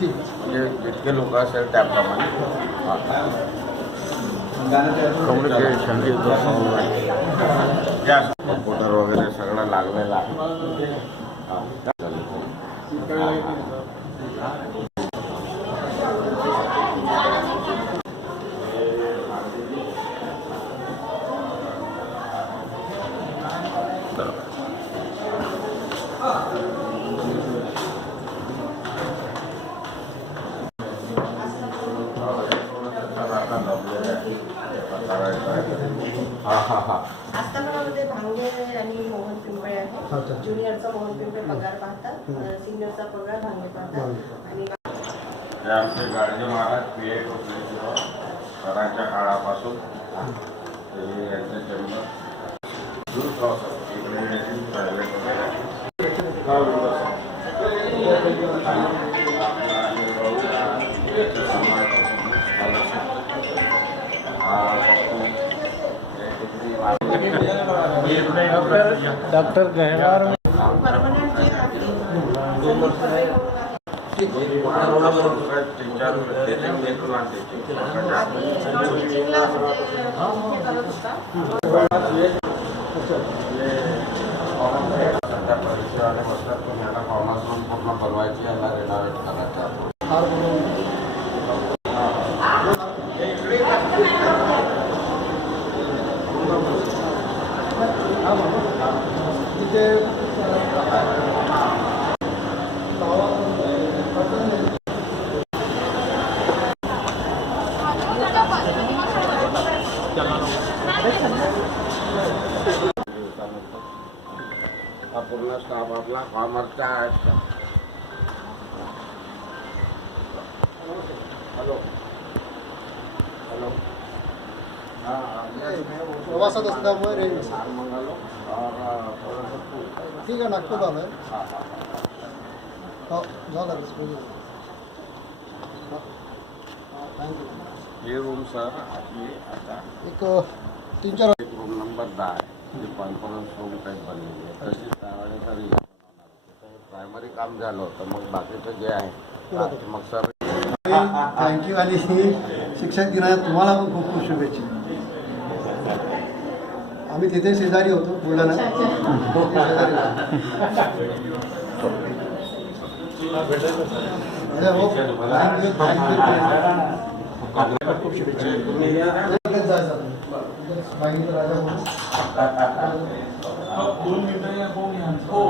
जे जितके लोक असेल त्याप्रमाणे कम्युनिकेशन कम्प्युटर वगैरे सगळं लागलेलं आहे. हा. हा आस्थापनामध्ये भांगे आणि मोहन पिंपळे आहे ज्युनियरचा मोहन पिंपळे पगार पाहतात सिनियरचा पगार भांगे पाहतात. आणि आमचे गाडगे महाराज पी. ए. सरांच्या काळापासून. हे यांचे जन्म. दूर पण याला पावनासून पूर्ण बनवायची याला रेनोव्हेट करायचं आपण. हा पूर्ण स्टाफ आपला कॉमर्सचा आहे हॅलो हॅलो प्रवासात असल्यामुळे रेंज ठीक आहे नागपूर झालं. हा, हा, हा. हो झालं. response. हो. थँक्यू हे रूम सर आपली आता एक तीन चार एक रूम नंबर दहा आहे. जी कॉन्फरन्स रूम काही बनलेली आहे. तशीच त्यावेळेस सर प्रायमरी काम झालं होतं. मग बाकीचं जे आहे हा, ते मग सर थँक्यू आणि शिक्षक दिनाच्या तुम्हाला पण खूप खूप शुभेच्छा. आम्ही तिथे शेजारी होतो बुलढाणा. हो,